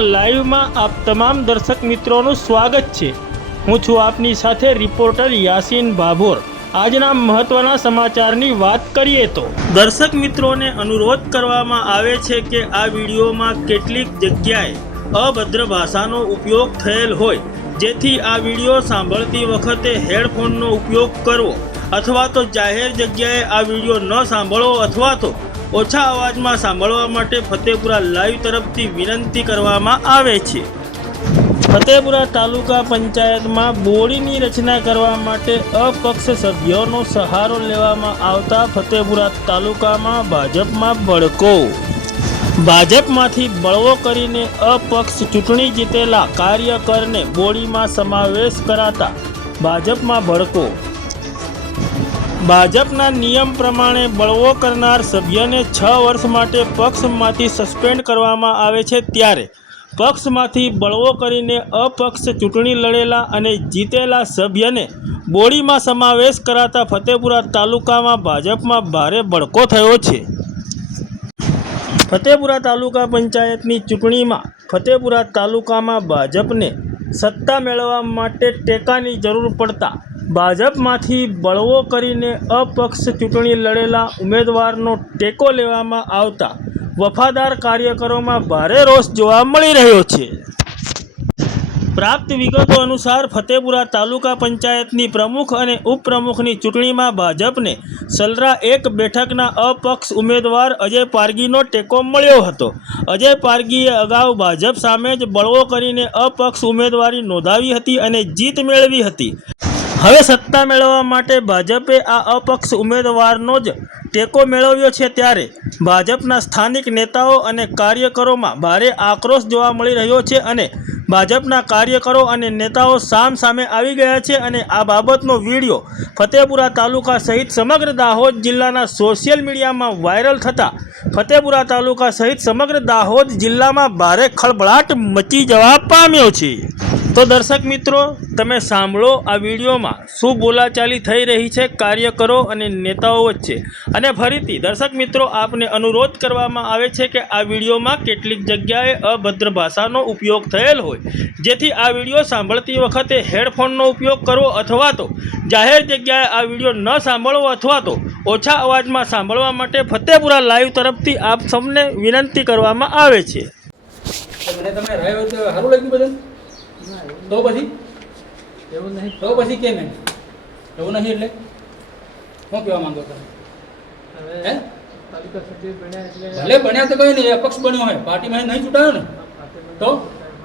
Live में आप तमाम दर्शक मित्रों स्वागत है। हूँ छू आपनी साथे रिपोर्टर यासीन भाभोर। आजना महत्वना समाचारनी बात करिए तो दर्शक मित्रों ने अनुरोध करवामां आवे छे के आ विडियो में केटलीक जग्याए अभद्र भाषानो उपयोग थयेल होय, जेथी आ विडियो सांभळती वखते हेडफोननो उपयोग करवो अथवा तो जाहेर जग्याए आ विडियो न सांभळो अथवा तो ओछा अवाज में सांभळवा माटे फतेपुरा लाइव तरफथी विनंती करवामां आवे छे। फतेपुरा तालुका पंचायत में बोर्डनी रचना करवा माटे अपक्ष सभ्योनो सहारो लेवामां आवता फतेपुरा तालुका में भाजप में भड़को। भाजपमांथी बळવો करीने अपक्ष चूंटणी जीतेला कार्यकरने बोर्डी में समावेश कराता भाजप में भड़को। भाजपना नियम प्रमाणे बळવો करनार सभ्यने 6 वर्ष माटे पक्षमांथी सस्पेन्ड करवामां आवे छे, त्यारे पक्षमांथी बळવો करीने अपक्ष चूंटणी लड़ेला अने जीतेला सभ्यने बोर्डीमां समावेश कराता फतेपुरा तालुकामां भाजपमां भारे भड़को थयो छे। फतेपुरा तालुका पंचायतनी चूंटणीमां फतेपुरा तालुकामां भाजपने सत्ता मेळववा माटे टेकानी जरूर पड़ता भाजपमांथी बळવો करीने अपक्ष चूंटणी लड़ेला उमेदवारनो टेको लेवामां आवता वफादार कार्यकरोमां भारे रोष जोवा मळी रह्यो छे। प्राप्त विगतो अनुसार फतेपुरा तालुका पंचायतनी प्रमुख और उपप्रमुखनी चूंटणीमां भाजपने सलरा 1 बेठकना अपक्ष उम्मीदवार अजय पारगीनो टेको मळ्यो हतो। अजय पारगीए अगाऊ भाजप सामे ज बळવો करीने अपक्ष उम्मीदवारी नोंधावी हती अने जीत मेळवी हती। हवे सत्ता मेळववा माटे भाजपे आ अपक्ष उम्मीदवारनो ज टेको मेळव्यो छे, त्यारे भाजपना स्थानिक नेताओ अने कार्यकरोमां भारे आक्रोश जोवा मळी रह्यो छे अने भाजपना कार्यकरो अने नेताओ साम सामे आवी गया छे अने आ बाबतनो विडियो फतेपुरा तालुका सहित समग्र दाहोद जिल्लाना सोशियल मीडिया में वायरल थता फतेपुरा तालुका सहित समग्र दाहोद जिल्ला में भारे खळबळाट मची जवा पाम्यो छे। तो दर्शक मित्रों, तमे सांभळो आ विडियो में शुं बोलाचाली थई रही है कार्यकरो अने नेताओ वच्चे। अने फरीथी दर्शक मित्रों, आपने अनुरोध करवामां आवे छे के आ विडियो में केटलीक जग्याए अभद्र भाषानो उपयोग थयेल होय, जेथी आ विडियो सांभळती वखते हेडफोननो उपयोग करवो अथवा तो जाहेर जग्याए आ विडियो न सांभळवो अथवा तो ओछा अवाज में सांभळवा माटे फतेपुरा लाइव तरफथी आप सबने विनंती करवामां आवे छे। तो पछी एवं नहीं तो पछी केम एवं नहीं એટલે શું કહેવા માંગો તમે? હે તાલુકા સભ્ય બન્યા એટલે ભલે બન્યા તો કઈ નહીં, અપક્ષ બન્યો હોય, પાર્ટીમાં નહીં ચૂંટાયો ને તો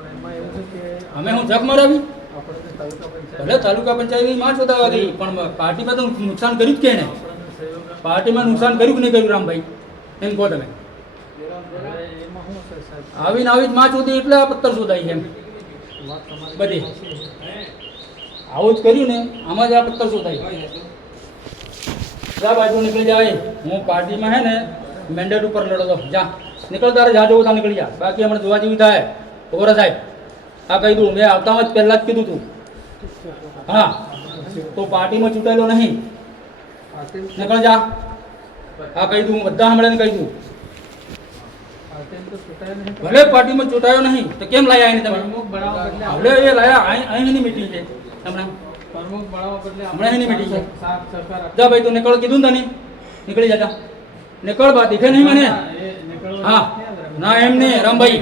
એમાં એવું છે કે અમે હું જગ મરાવી આપણે તાલુકા પંચાયત ભલે તાલુકા પંચાયતની માં ચૂંટાવા ગઈ પણ પાર્ટીમાં તો નુકસાન કર્યું જ કે ને? પાર્ટીમાં નુકસાન કર્યું કે નહીં કર્યું રામભાઈ એમ કહો તમે? આવીને આવી જ માં ચૂંટી એટલે આ પત્તર શોધાય એમ बड़ी आउज करी ने आमा जा पत्तर शोधाई जा बाजू निकल जाए। हूँ पार्टी में है ने मेंडेट ऊपर लड़ो तो जा निकल तारे जा जो निकल जा, बाकी हमने जोवा जीवी थाय ओरा साहेब आ कही दूँ मैं आवता में पहला ज कीधुं तू। हाँ तो पार्टी में चूंटायेलो नहीं, निकल जा आ कही दूँ बधा हमने कही दूँ भले पार्टी में चूंटायो नहीं तो केम लाया है प्रमुख बनावा बदले हमले ये लाया અહીં ની મીટિંગ છે હમણાં प्रमुख बनावा बदले હમણાં અહીં ની મીટિંગ છે जा भाई तू निकल कीधुं तने निकली जा निकल बात दिखे नहीं मैंने। हाँ ना एम ने राम भाई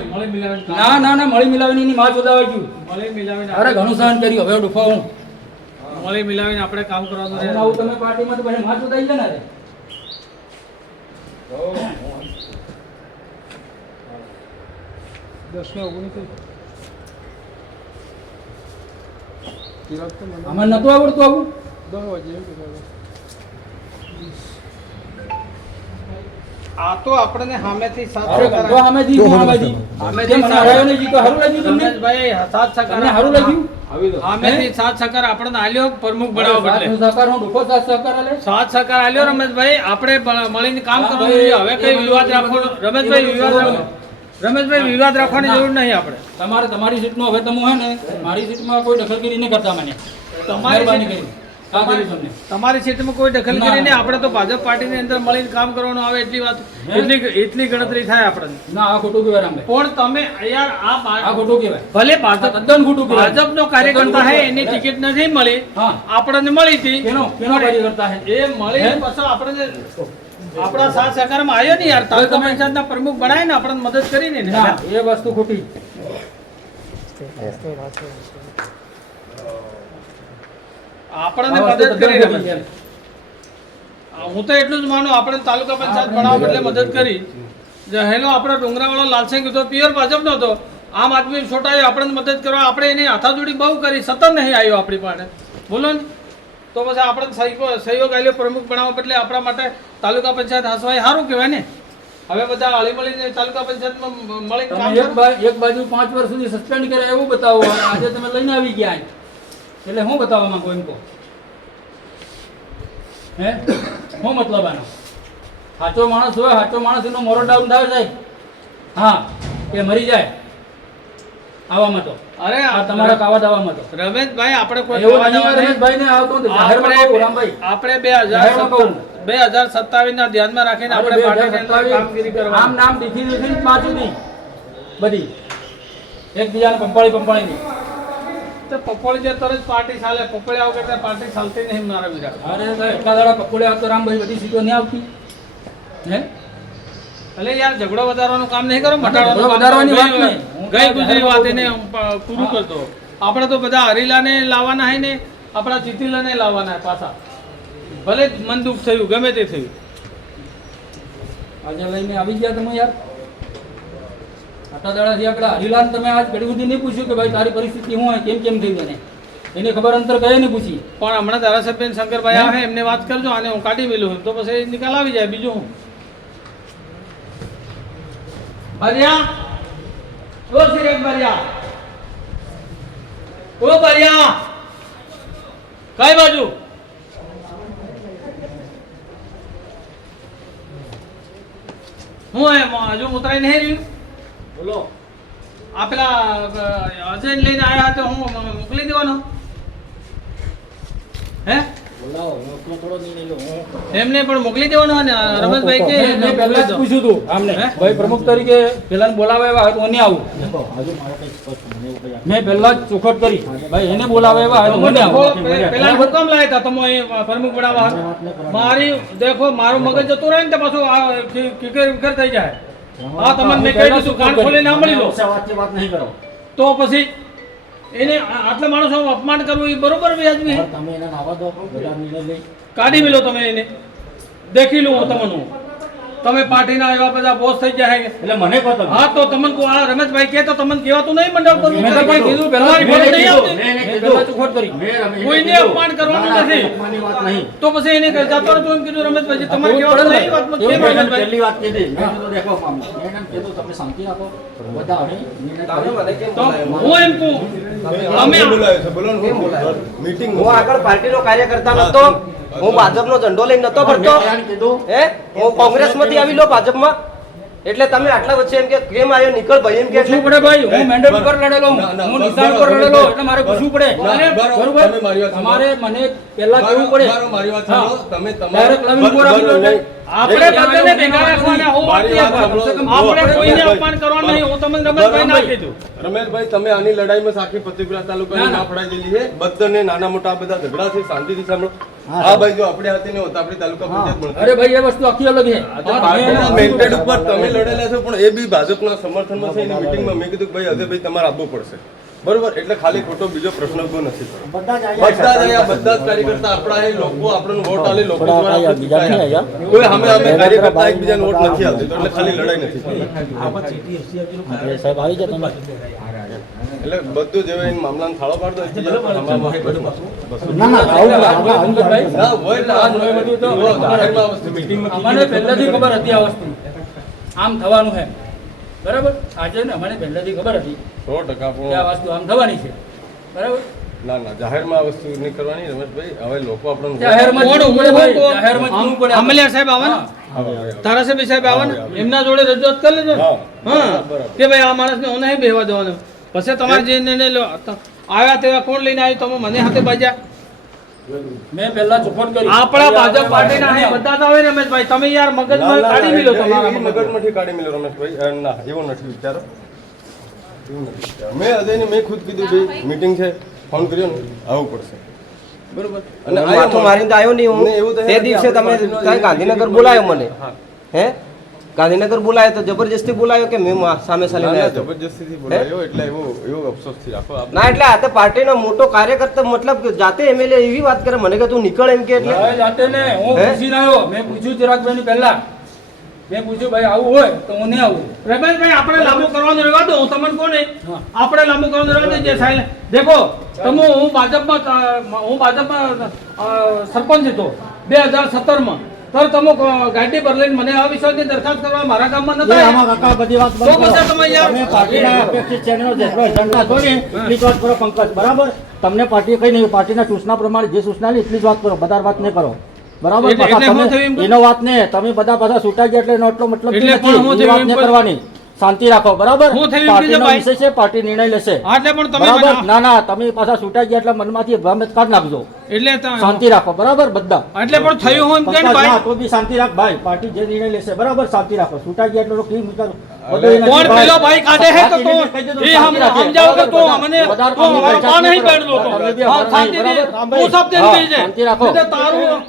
ना ना ना मળી મિલાવીની ની માં જોદાવા ગયું મળી મિલાવીને અરે ઘણું સહન કર્યું, હવે ડુફા હું મળી મિલાવીને આપણે કામ કરવાનું છે। આવું તમે પાર્ટીમાં તો ભાઈ માં જોદાઈ ગયા ને તો 10 में 19 हमें नतो आवड़तो आવું 10 वाजे आ तो આપણે સામેથી 7 સહકાર તો સામે જી સામેથી સામેથી મને હરાયો નહીં જી તો હારું લાગ્યું તમને ભાઈ 7 સહકાર તમને હારું લાગ્યું સામેથી 7 સહકાર આપણને આલ્યો પ્રમુખ બનાવવા બદલે સહકાર હું ડુકો 7 સહકાર આલે 7 સહકાર આલ્યો રમેશભાઈ, આપણે મળીને કામ કરવાનું છે। હવે કઈ વિવાદ રાખો રમેશભાઈ, વિવાદ રાખો रमेशभाई, विवाद रखवानी जरूर नहीं। आपणे તમારે તમારી સીટમાં હવે તમે હે ને મારી સીટમાં કોઈ દખલગીરી નહીં કરતા, મને તમારી બાની કરી આ કરી તમને તમારી સીટમાં કોઈ દખલગીરી નહીં. આપણે તો ભાજપ પાર્ટીની અંદર મળીને કામ કરવાનું આવે એટલી વાત, એટલી ગણતરી થાય આપણે. ના આ ખોટું કહેવાય રામભાઈ, પણ તમે યાર આ ખોટું કહેવાય, ભલે ભાજપ તદ્દન ખોટું કહેવાય. ભાજપનો કાર્યકર્તા હે એની ટિકિટ નથી મળી, હા આપણને મળી હતી. કેનો કાર્યકર્તા હે એ મળી પછી આપણને આપણા સાથ સહકારમાં આવ્યો ને યાર, તાલુકા પંચાયતના પ્રમુખ બનાય ને આપણને મદદ કરીને ને. ના એ વસ્તુ ખોટી. આપણને મદદ કરી. હું તો એટલું જ માનું, આપણે તાલુકા પંચાયત બનાવવા બદલે મદદ કરી. હેલો આપણો ડુંગરાવાળો લાલસિંહ કીધો પ્યોર ભાજપનો હતો, આમ આદમી છોટાએ આપણને મદદ કરવા, આપણે એની હાથાજોડી બહુ કરી, સતત નહીં આવ્યો આપણી પાસે, બોલો ને. તો પછી આપણે સહયોગ આવ્યો પ્રમુખ બનાવવા બદલે આપણા માટે તાલુકા પંચાયત હસવાય સારું કહેવાય ને. હવે બધા હળી મળીને તાલુકા પંચાયતમાં મળીને કામ તમે એક બાજુ 5 વર્ષ સુધી સસ્પેન્ડ કરે એવું બતાવો, અને આજે તમે લઈને આવી ગયા અહીં. એટલે હું બતાવવા માંગુ એમ કહો, હે શું મતલબ આનો? સાચો માણસ હોય, સાચો માણસ એનો મોરલ ડાઉન થાય સાહેબ, હા એ મરી જાય આવામાં તો. અરે આ તમારા કાવા દાવામાં તો રમેશભાઈ આપણે કોઈ એવું નહીં. રમેશભાઈને આવતો નથી. જાહેરમાં કહું, રામભાઈ. આપણે જાહેરમાં કહું. 2027 ના ધ્યાનમાં રાખીને આપણે પાર્ટીની અંદર કામગીરી આમ કરવાની. નામ ડિફિનેશન પાછું નહીં બધી એકબીજાને પંપાળી નહીં. તો પકોડી જે તરત પાર્ટી ચાલે, પકોડી આવ કરતા પાર્ટી ચાલતી નહીં મારા વીરા. અરે એટલા દાડા પકોડે આવતો રામભાઈ, બધી સીટો નહીં આવતી હે. એટલે યાર ઝઘડો વધારવાનું કામ નહીં કરો, મટાડવાનું કામ વધારવાની વાત કરો. નહીં. ગઈ ગુજરી વાત એને પૂરું કરતો. આપણે તો બધા હરીલાને લાવવાના હે ને આપણા ચીતીલાને લાવવાના હે પાછા, ભલે મન દુઃખ થયું ગમે તે થયું. આજે લઈને આવી ગયા તમે યાર. આટલા દાડાથી આપણે હરીલાલ તમે આજ ઘડી સુધી નહીં પૂછ્યું કે ભાઈ તારી પરિસ્થિતિ શું હોય, કેમ કેમ થઈ તને? એની ખબર અંતર કઈ નહીં પૂછી. પણ હમણાં ધારાસભ્ય શંકરભાઈ આવે એમને વાત કરજો, આને હું કાઢી મેલું તો પછી નિકાલ આવી જાય. બીજું હું ભરિયા ઓ સિરેક ભરિયા ઓ ભરિયા કઈ બાજુ હું એમ હજુ ઉતરાઈ નહીં રહ્યું? બોલો. આ પેલા અજય લઈને આવ્યા તો હું મોકલી દેવાનો હે? એમને પણ મોકલી દેવાનો ને રમેશભાઈ કે મેં પહેલા જ પૂછ્યું હતું આમને, ભાઈ પ્રમુખ તરીકે પેલાને બોલાવે એવા હોય તો મને આવું. મેં પહેલા જ ચોખટ કરી ભાઈ એને બોલાવે એવા હોય તો મને આવું. પેલા હુકમ લાયા હતા તમે અહીં પ્રમુખ બનાવવા. મારી દેખો મારું મગજ જતું રહે ને તો પાછું કિકર વિકર થઈ જાય. હા તમને મેં કહી દીધું કાન ખોલીને સાંભળી લો. વાત નહીં કરો તો પછી એને આટલા માણસો અપમાન કરવું એ બરોબર વ્યાજબી છે? તમે એને નાવા દો, બધા નિર્ણય લઈ. કાઢી મેલો તમે એને, દેખી લઉં હું તમને. તમે પાર્ટીના એવા બધા બોસ થઈ જાય. એટલે મને કહો તમે. હા તો તમને આ રમેશભાઈ કહે તો તમને કહેવાતું નહીં મંડળ પર મેં તો પણ કીધું પહેલા તમારી ફરજ નહીં આવતી? મેં પહેલા ચોખટ કરી. કોઈને અપમાન કરવાનું નથી. વાત નહીં. તો પછી એને જતો રહેતો એમ કીધું રમેશભાઈ તમારે કહેવાનું નહીં વાતમાં કેમ રમેશભાઈ? પહેલી વાત કીધી મેં કીધું દેખો મામલો. મેં એમ કીધું તમે શાંતિ રાખો, બધા હવે નિર્ણય કરી. તો હું એમ કહું અમે હું આગળ પાર્ટીનો કાર્યકર્તા નતો, હું ભાજપનો ઝંડો લઈને નતો ફરતો હે, હું કોંગ્રેસમાંથી આવી લો ભાજપમાં. એટલે તમે આટલા વચ્ચે એમ કે કેમ આવ્યો નીકળ ભાઈ એમ કે પૂછવું પડે ભાઈ. હું મેન્ડેટ ઉપર લડેલો, હું નિશાન ઉપર લડેલો, એટલે મારે પૂછવું પડે. બરોબર? તમારે મને પહેલા કહેવું પડે. ડાયરેક્ટ લવિંગ ઉપર આપી દો એટલે આપણે બધાને ભેગા રાખવાના. હું વાત નહીં કરું. આપણે કોઈને અપમાન કરવાનું નહીં. હું તમને રમેશભાઈ ના કીધું. રમેશભાઈ તમે આની લડાઈમાં સાખી ફતેપુરા તાલુકાની ના પડાઈ દેલી છે. બધાને નાના મોટા બધા ઝઘડા છે, શાંતિથી સાંભળો. હા ભાઈ જો આપણે હાથે નહીં હોતા આપણી તાલુકા પંચાયત મળતી. અરે ભાઈ એ વસ્તુ આખી અલગ છે. પાર્ટીના મેન્ડેટ ઉપર તમે લડેલા છો, પણ એ બી ભાજપના સમર્થનમાં છે. એની મિટિંગમાં મેં કીધું કે ભાઈ અજયભાઈ તમારે આપવું પડશે. બરોબર? એટલે ખાલી ખોટો બીજો પ્રશ્ન ઉભો નથી થયો. બધા જ અહીંયા બધા જ કાર્યકર્તા આપણા એ લોકો આપણને વોટ આલે, લોકો દ્વારા આપણે જીતાયા. કોઈ અમે કાર્યકર્તા એકબીજાને વોટ નથી આપતી, તો એટલે ખાલી લડાઈ નથી થતી. એટલે બધું જેવું એને મામલાનો થાળો પાડતો હોય, ના હોય એટલે આ બધું તો જાહેરમાં વસ્તુ મીટિંગમાં અમને પહેલેથી ખબર હતી આ વસ્તુ આમ થવાનું છે. બરાબર? આજે ને અમને પહેલેથી ખબર હતી 100% કે આ વસ્તુ આમ થવાની છે. બરાબર? ના ના જાહેરમાં આ વસ્તુ નહીં કરવાની રમેશભાઈ. હવે લોકો આપણને જાહેરમાં જ જોવું પડે ભાઈ. જાહેરમાં જ જોવું પડે. અમલિયા સાહેબ આવે ને, ધારાસભ્ય સાહેબ આવે ને, એમના જોડે રજૂઆત કરી લેજો ને. હા કે ભાઈ આ માણસને હું નહીં બેહવા દેવાનો. પછી તમારે જે નિર્ણય લો આવ્યા તેવા કોણ લઈને આવ્યું તમે મને હાથે બાજ્યા? મેં પહેલા ચોખવટ કરી આપણા ભાજપ પાર્ટીના અહીં બધા તો આવે ને રમેશભાઈ, તમે યાર મગજમાં કાઢી મેલો તમારા મગજમાંથી કાઢી મેલો રમેશભાઈ. ના એવું નથી વિચારો, એવું નથી વિચારો. મેં અજયને મેં ખુદ કીધું ભાઈ મીટિંગ છે, ફોન કર્યો ને આવવું પડશે, બરોબર. અને માથું મારીને તો આવ્યો નહીં હું. ને એવું તો તે દિવસે તમે ગાંધીનગર બોલાયો મને, હે ગાંધીનગર બોલાયો તો જબરજસ્તી બોલાયો કે મેં સામે સાલીને આવ્યો હતો? જબરજસ્તીથી બોલાયો એટલે એવો અફસોસથી રાખો આપ. ના એટલે આ તો પાર્ટીનો મોટો કાર્યકર્તા, મતલબ કે જાતે એમએલએ એવી વાત કરે મને કે તું નીકળ એમ કે એટલે ભાઈ જાતે ને હું હે? પૂછીને આવ્યો. મેં પૂછ્યું ચિરાગભાઈની પહેલા, મેં પૂછ્યું ભાઈ આવું હોય તો હું નહીં આવું. રમેશભાઈ આપણે લાંબુ કરવાનું રહેવા દો, હું તમને કોને આપણે લાંબુ કરવાનું રહેવા દો. જે સાહેબ દેખો તમે હું ભાજપમાં સરપંચ હતો 2017માં, તો તમે ગાડી પર લઈને મને અવિશ્વાસની દરખાસ્ત કરવા મારા ગામમાં નતા આમાં કાકા બધી વાત તો પછી તમે યાર તમે પાર્ટીના અપેક્ષિત ચેનલનો જેટલો એજન્ડા હતો ને એટલી જ વાત કરો પંકજ, બરાબર? તમને પાર્ટીએ કઈ નહીં, પાર્ટીના સૂચના પ્રમાણે જે સૂચના એટલી જ વાત કરો, બધા વાત નહીં કરો, બરાબર? એટલે પાછા હું તમે થયું એમ? એનો વાત ને તમે બધા પાછા છૂટા ગયા એટલે એનો એટલો મતલબ એટલે નથી. પણ હું એ વાત થયું નહીં એમ? કરવાની, શાંતિ રાખો, બરાબર? હું થયું એમ કે પાર્ટીનો ભાઈ? વિષય છે, પાર્ટી નિર્ણય લેશે, હા, એટલે પણ તમે બરાબર? ના તમે પાછા છૂટા ગયા એટલે મનમાંથી ભ્રમ કાઢ નાખજો, એટલે શાંતિ રાખો, બરાબર? બધા એટલે પણ થયું હું એમ કે ને પંકજ, ભાઈ ના, તો બી શાંતિ રાખ ભાઈ, પાર્ટી જે નિર્ણય લેશે, બરાબર? શાંતિ રાખો, છૂટા ગયા એટલે તો કેમ વિચારો? કોણ પેલો ભાઈ કાઢે હે તો તો એ સમજાવો કે તો અમને તો અમારો પા નહીં બેઠલો તો હા શાંતિથી હું શબ્દ એમ કહી છે શાંતિ રાખો. એટલે તારું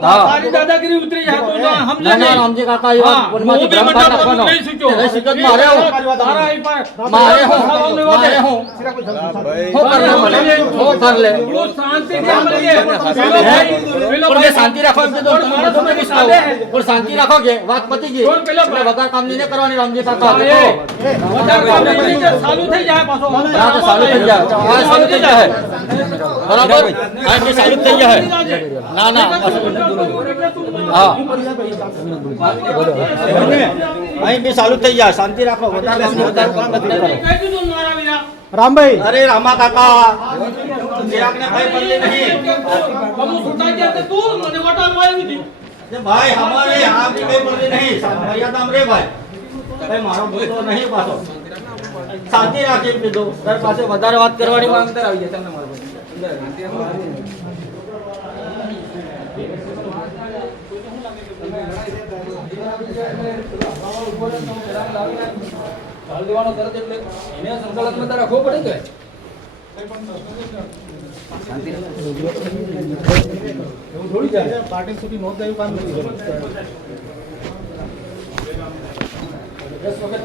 તારી દાદાગીરી ઉતરી જાય તો સમજે ના, નહીં. રામજી કાકા એ વાત હા, મનમાંથી હું બી ભ્રમ બધા કાઢ નાખવાનો. નહીં શીખ્યો. નહીં શીખ્યો તો મારે હું? તારા અહીં પાસે મારે હું? ખાવાનું મારે વધે. હું? હા, ભાઈ. હું કર લે મને? હું કર લે? થોડું શાંતિથી સમજીએ. પેલો પણ ભાઈ મેં શાંતિ રાખો એમ કીધું, પણ મારો તમે સમય ગુસ્સાઓ. કાઢે. પણ શાંતિ રાખો કે વાત પતી ગઈ. કોણ પેલો એટલે વગર કામની નહીં કરવાની રામજી કાકા. હા, દેખો. વધારે કામ નહીં કે ચાલુ થઈ જાય પાછો. હા, તો ચાલુ થઈ જાય. હા, ચાલુ થઈ જાય. બરાબર? હા, એટલે ચાલુ થઈ જાય. ના હા, અહીં બી ચાલુ થઈ જાય. શાંતિ રાખો, વધારે કામની વધારે કામ નથી કરવાનું. કહી દીધું ને મારા વીરા. રામભાઈ, અરે રામા કાકા, ચિરાગને ભાઈ પડતી નહીં. તમે સુતા ગયા તો તું મને વટાણમાં આવી હતી. જે ભાઈ હમારે यहाँ भी कहीं પડતી નહીં. મર્યાદામાં રે ભાઈ. ભાઈ મારો બોલતો નહીં પાછો. શાંતિ રાખી કીધું. તારી પાસે વધારે વાત કરવાની વાત અંદર આવી જાય. તમને મારો ભાઈ. ચાલ દેવાનો તરત એટલે એને સંચાલનમાં તો રાખવો પડે કે એવું થોડી જાય. પાર્ટી સુધી નોંધાયું કામ નથી. 10 વખત